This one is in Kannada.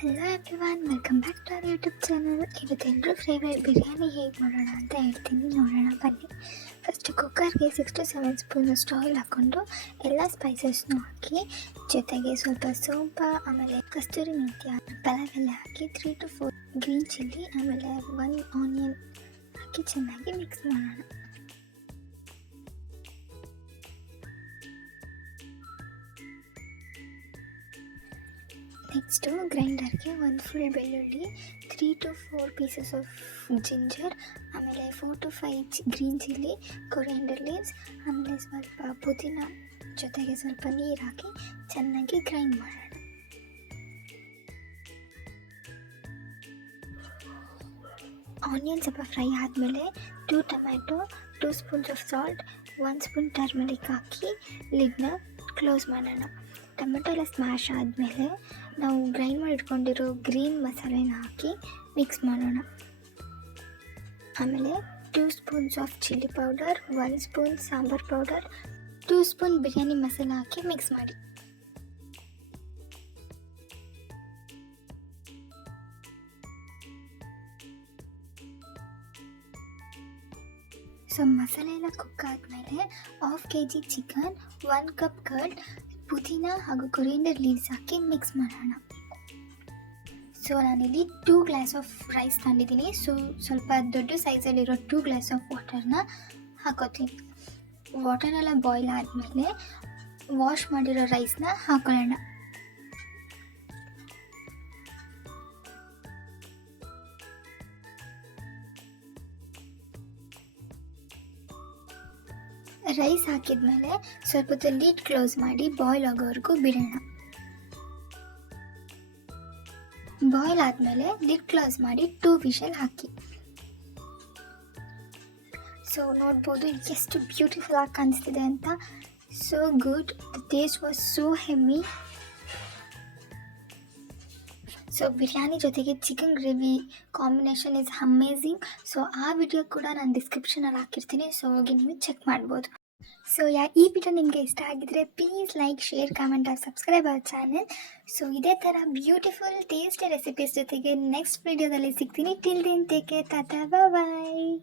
Hello everyone, welcome back to our YouTube channel. ಇವತ್ತೆಲ್ಲರೂ ಫೇವ್ರೇಟ್ ಬಿರಿಯಾನಿ ಹೇಗೆ ಮಾಡೋಣ ಅಂತ ಹೇಳ್ತೀನಿ, ನೋಡೋಣ ಬನ್ನಿ. ಫಸ್ಟ್ ಕುಕ್ಕರ್ಗೆ 6 to 7 ಸ್ಪೂನಷ್ಟು ಆಯಿಲ್ ಹಾಕ್ಕೊಂಡು ಎಲ್ಲ ಸ್ಪೈಸಸ್ನೂ ಹಾಕಿ, ಜೊತೆಗೆ ಸ್ವಲ್ಪ ಸೋಂಪು, ಆಮೇಲೆ ಕಸ್ತೂರಿ ಮೆಂತ್ಯ, ಪಲಾವ್ ಎಲೆ ಹಾಕಿ 3 to 4 ಗ್ರೀನ್ ಚಿಲ್ಲಿ, ಆಮೇಲೆ 1 ಆನಿಯನ್ ಹಾಕಿ ಚೆನ್ನಾಗಿ ಮಿಕ್ಸ್ ಮಾಡೋಣ. ನೆಕ್ಸ್ಟು ಗ್ರೈಂಡರ್ಗೆ 1 ಫುಲ್ ಬೆಳ್ಳುಳ್ಳಿ, 3 to 4 ಪೀಸಸ್ ಆಫ್ ಜಿಂಜರ್, ಆಮೇಲೆ 4 to 5 green chilli, coriander leaves, ಆಮೇಲೆ ಸ್ವಲ್ಪ ಪುದೀನ, ಜೊತೆಗೆ ಸ್ವಲ್ಪ ನೀರು ಹಾಕಿ ಚೆನ್ನಾಗಿ ಗ್ರೈಂಡ್ ಮಾಡೋಣ. ಆನಿಯನ್ ಸ್ವಲ್ಪ ಫ್ರೈ ಆದಮೇಲೆ 2 tomato, 2 spoons of salt, 1 spoon turmeric ಹಾಕಿ ಲಿಡ್ನ ಕ್ಲೋಸ್ ಮಾಡೋಣ. ಟೊಮೆಟೊ ಎಲ್ಲ ಸ್ಮ್ಯಾಶ್ ಆದಮೇಲೆ ನಾವು ಗ್ರೈಂಡ್ ಮಾಡಿ ಇಟ್ಕೊಂಡಿರೋ ಗ್ರೀನ್ ಮಸಾಲೆನ ಹಾಕಿ ಮಿಕ್ಸ್ ಮಾಡೋಣ. ಆಮೇಲೆ 2 spoons of chilli powder, 1 spoon sambar powder, 2 spoon biryani masala hockey mix ಮಾಡಿ. ಸೊ ಮಸಾಲೆ ಎಲ್ಲ ಕುಕ್ ಆದಮೇಲೆ 1/2 kg ಚಿಕನ್, 1 ಕಪ್ ಕರ್ಡ್, ಪುದೀನ ಹಾಗೂ ಕೊರಿಯಾಂಡರ್ ಲೀವ್ಸ್ ಹಾಕಿ ಮಿಕ್ಸ್ ಮಾಡೋಣ. ಸೊ ನಾನಿಲ್ಲಿ 2 ಗ್ಲಾಸ್ ಆಫ್ ರೈಸ್ ತಂದಿದ್ದೀನಿ. ಸೊ ಸ್ವಲ್ಪ ದೊಡ್ಡ ಸೈಜಲ್ಲಿರೋ 2 ಗ್ಲಾಸ್ ಆಫ್ ವಾಟರ್ನ ಹಾಕೋತೀನಿ. ವಾಟರೆಲ್ಲ ಬಾಯ್ಲ್ ಆದಮೇಲೆ ವಾಶ್ ಮಾಡಿರೋ ರೈಸ್ನ ಹಾಕೊಳ್ಳೋಣ. ರೈಸ್ ಹಾಕಿದ್ಮೇಲೆ ಸ್ವಲ್ಪ ಹೊತ್ತು ಲಿಡ್ ಕ್ಲೋಸ್ ಮಾಡಿ ಬಾಯ್ಲ್ ಆಗೋವರೆಗೂ ಬಿಡೋಣ. ಬಾಯ್ಲ್ ಆದಮೇಲೆ ಲಿಡ್ ಕ್ಲೋಸ್ ಮಾಡಿ 2 ವಿಷಲ್ ಹಾಕಿ. ಸೊ ನೋಡ್ಬೋದು ಎಷ್ಟು ಬ್ಯೂಟಿಫುಲ್ ಆಗಿ ಕಾಣಿಸ್ತಿದೆ ಅಂತ. So good, the taste was so ಹೆಮ್ಮಿ. ಸೊ ಬಿರಿಯಾನಿ ಜೊತೆಗೆ chicken gravy combination is amazing. So ಆ ವಿಡಿಯೋ ಕೂಡ ನಾನು ಡಿಸ್ಕ್ರಿಪ್ಷನಲ್ಲಿ ಹಾಕಿರ್ತೀನಿ, ಸೊ ಹೋಗಿ ನೀವು ಚೆಕ್ ಮಾಡ್ಬೋದು. ಸೊ ಈ ವಿಡಿಯೋ ನಿಮಗೆ ಇಷ್ಟ ಆಗಿದ್ರೆ please like, share, comment or subscribe our channel. So ಇದೇ ಥರ ಬ್ಯೂಟಿಫುಲ್ ಟೇಸ್ಟಿ ರೆಸಿಪೀಸ್ ಜೊತೆಗೆ ನೆಕ್ಸ್ಟ್ ವಿಡಿಯೋದಲ್ಲಿ ಸಿಗ್ತೀನಿ. Till then take care, tata, ಬಾಯ್.